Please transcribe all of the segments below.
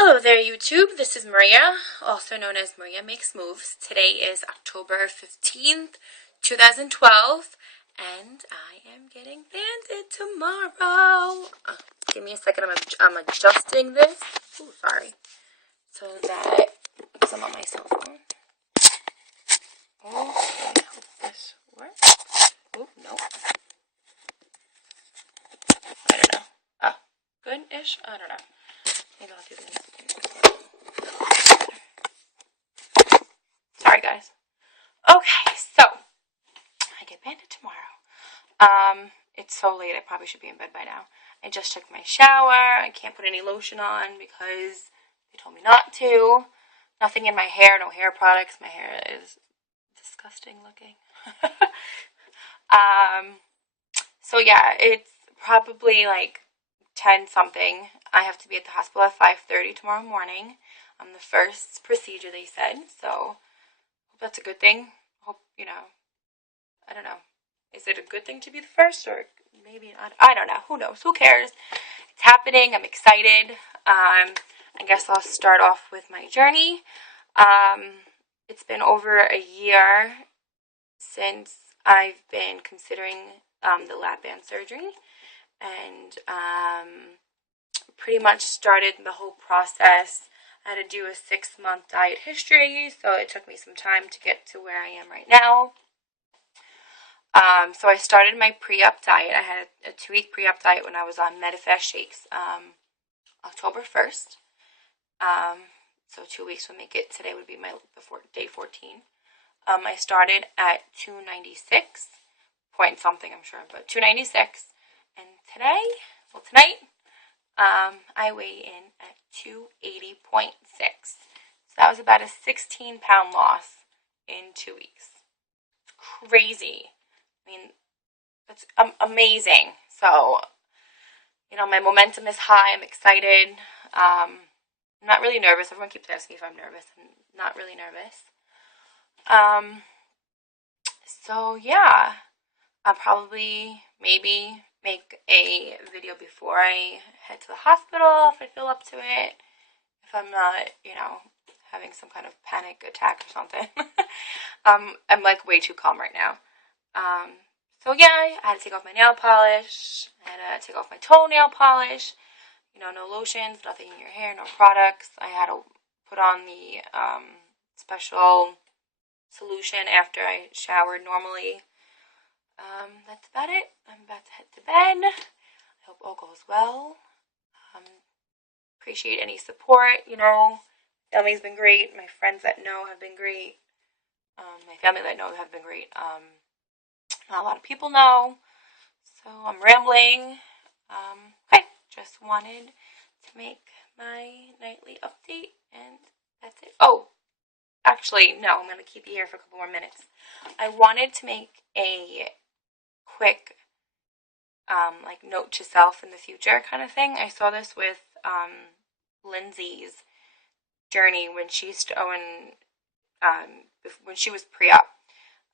Hello there, YouTube. This is Maria, also known as Maria Makes Moves. Today is October 15th, 2012, and I am getting banded tomorrow. Give me a second. I'm adjusting this. Ooh, sorry. So that, because I'm on my cell phone. Okay, I hope this works. Oh, no. I don't know. Oh, good-ish? I don't know. Maybe I'll do this. Sorry, guys. Okay, so I get banded tomorrow. It's so late. I probably should be in bed by now. I just took my shower. I can't put any lotion on because they told me not to. Nothing in my hair. No hair products. My hair is disgusting looking. So yeah, it's probably like 10 something. I have to be at the hospital at 5:30 tomorrow morning. The first procedure, they said. So hope that's a good thing. Hope, I don't know. Is it a good thing to be the first, or maybe not? I don't know. Who knows? Who cares? It's happening. I'm excited. I guess I'll start off with my journey. It's been over a year since I've been considering the lap band surgery, and pretty much started the whole process. I had to do a 6-month diet history, so it took me some time to get to where I am right now. So I started my pre-op diet. I had a 2-week pre-op diet when I was on Medifast shakes, October 1st. So 2 weeks would make it. Today would be day 14. I started at 296 point something, I'm sure, but 296. And tonight, I weigh in at 280.6. So that was about a 16-pound loss in 2 weeks. It's crazy. I mean, that's amazing. So, my momentum is high. I'm excited. I'm not really nervous. Everyone keeps asking if I'm nervous. I'm not really nervous. So yeah, I'll probably maybe make a video before I head to the hospital if I feel up to it. If I'm not, having some kind of panic attack or something. I'm like way too calm right now. So yeah, I had to take off my nail polish. I had to take off my toenail polish. No lotions, nothing in your hair, no products. I had to put on the special solution after I showered normally. That's about it. I'm about to head to bed. I hope all goes well. Appreciate any support, Family's been great. My friends that know have been great. My family that know have been great. Not a lot of people know. So I'm rambling. Okay, just wanted to make my nightly update, and that's it. Oh, actually, no, I'm going to keep you here for a couple more minutes. I wanted to make a quick, note to self in the future kind of thing. I saw this with Lindsay's journey when she was pre-op.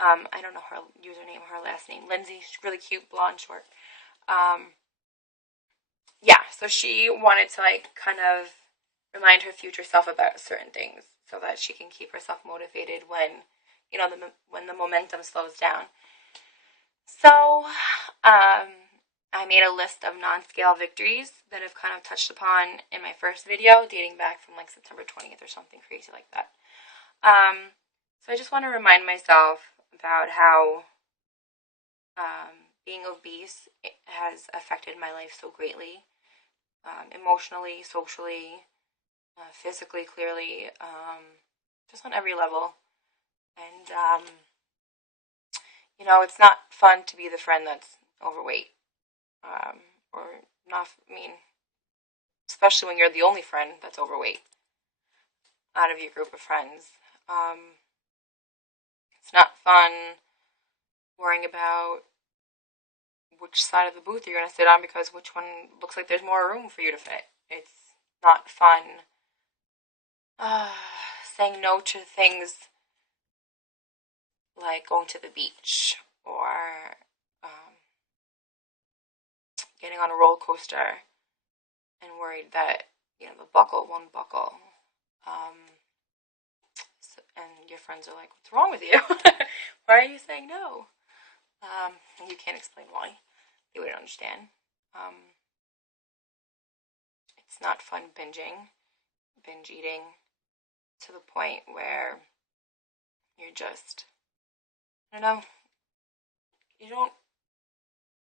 I don't know her username, her last name. Lindsay, she's really cute, blonde, short. Yeah, so she wanted to kind of remind her future self about certain things so that she can keep herself motivated when, when the momentum slows down. So, I made a list of non-scale victories that I've kind of touched upon in my first video, dating back from September 20th or something crazy like that. So I just want to remind myself about how being obese has affected my life so greatly, emotionally, socially, physically, clearly, just on every level. And, it's not fun to be the friend that's overweight, or not, especially when you're the only friend that's overweight out of your group of friends. It's not fun worrying about which side of the booth you're going to sit on because which one looks like there's more room for you to fit. It's not fun saying no to things like going to the beach or getting on a roller coaster and worried that the buckle won't buckle. And your friends are like, what's wrong with you? Why are you saying no? And you can't explain why. They wouldn't understand. It's not fun binge eating to the point where you're just, I don't know,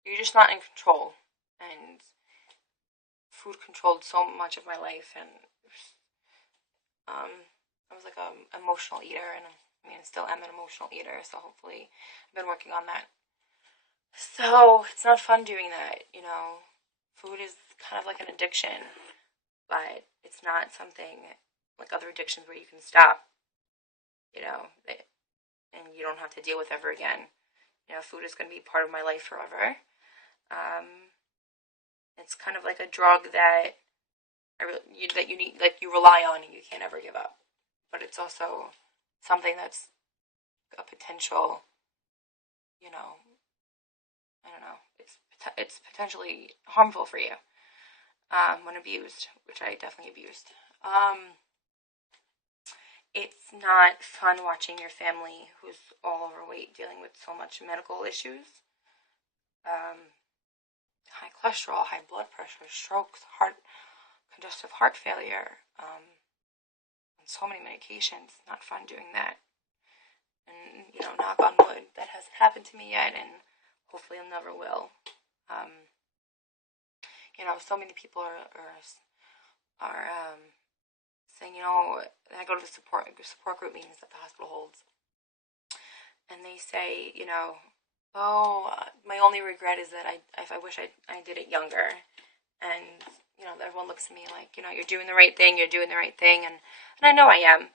you're just not in control. And food controlled so much of my life, and I was like an emotional eater, and I mean, I still am an emotional eater, so hopefully I've been working on that. So it's not fun doing that, Food is kind of like an addiction, but it's not something like other addictions where you can stop, and you don't have to deal with ever again. Food is going to be part of my life forever. It's kind of like a drug that you need, like you rely on, and you can't ever give up. But it's also something that's a potential, I don't know. It's potentially harmful for you when abused, which I definitely abused. It's not fun watching your family who's all overweight dealing with so much medical issues. High cholesterol, high blood pressure, strokes, congestive heart failure, and so many medications. Not fun doing that. And, knock on wood, that hasn't happened to me yet, and hopefully it never will. So many people are saying, I go to the support group meetings that the hospital holds, and they say, my only regret is that I wish I did it younger. And, everyone looks at me like, you're doing the right thing, and I know I am,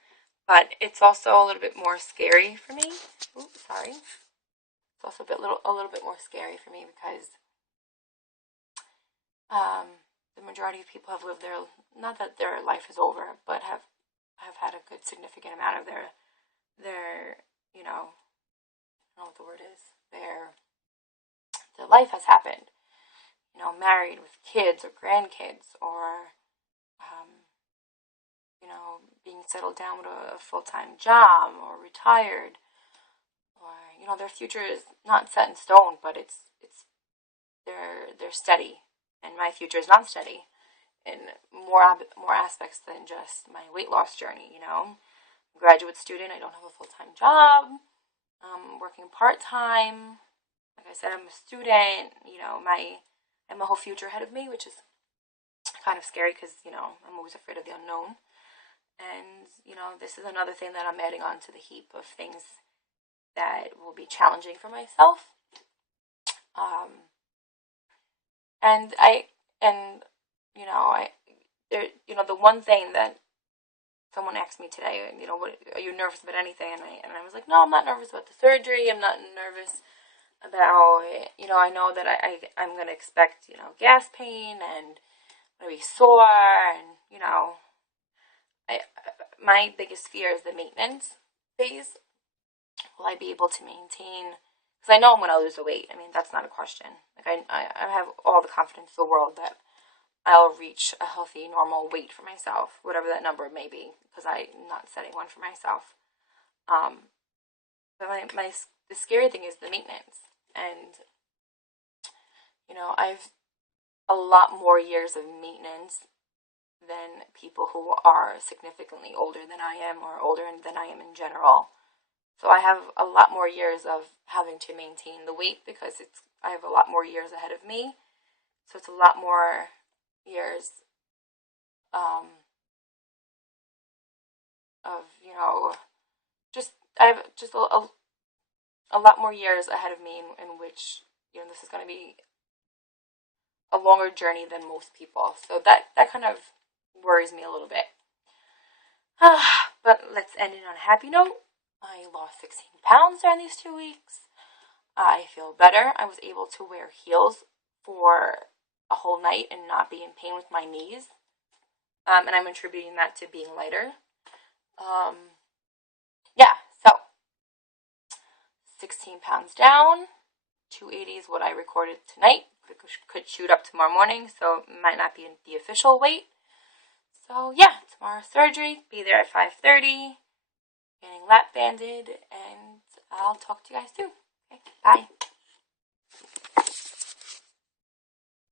but it's also a little bit more scary for me. Oops, sorry. It's also a little bit more scary for me because the majority of people have lived not that their life is over, but have had a good significant amount of their I don't know what the word is, their life has happened. Married with kids or grandkids, or being settled down with a full-time job, or retired, or their future is not set in stone, but they're steady, and my future is not steady in more aspects than just my weight loss journey. Graduate student, I don't have a full-time job. I'm working part-time. Like I said, I'm a student. I have my whole future ahead of me, which is kind of scary because, I'm always afraid of the unknown. And, this is another thing that I'm adding on to the heap of things that will be challenging for myself. The one thing that someone asked me today, what, are you nervous about anything? And I was like, no, I'm not nervous about the surgery. I'm not nervous about, I know that I'm going to expect, gas pain, and I'm going to be sore, and, my biggest fear is the maintenance phase. Will I be able to maintain, because I know I'm going to lose the weight. I mean, that's not a question. Like, I have all the confidence in the world that I'll reach a healthy, normal weight for myself, whatever that number may be, because I'm not setting one for myself. But the scary thing is the maintenance. And, I've a lot more years of maintenance than people who are significantly older than I am, or older than I am in general. So I have a lot more years of having to maintain the weight because I have a lot more years ahead of me. So it's a lot more years I have just a lot more years ahead of me in which, this is going to be a longer journey than most people. So that kind of worries me a little bit. But let's end it on a happy note. I lost 16 pounds during these 2 weeks. I feel better. I was able to wear heels for a whole night and not be in pain with my knees. And I'm attributing that to being lighter. So 16 pounds down. 280 is what I recorded tonight. Could shoot up tomorrow morning, so it might not be the official weight. So yeah, tomorrow's surgery. Be there at 5:30. Getting lap banded, and I'll talk to you guys soon. Okay, bye.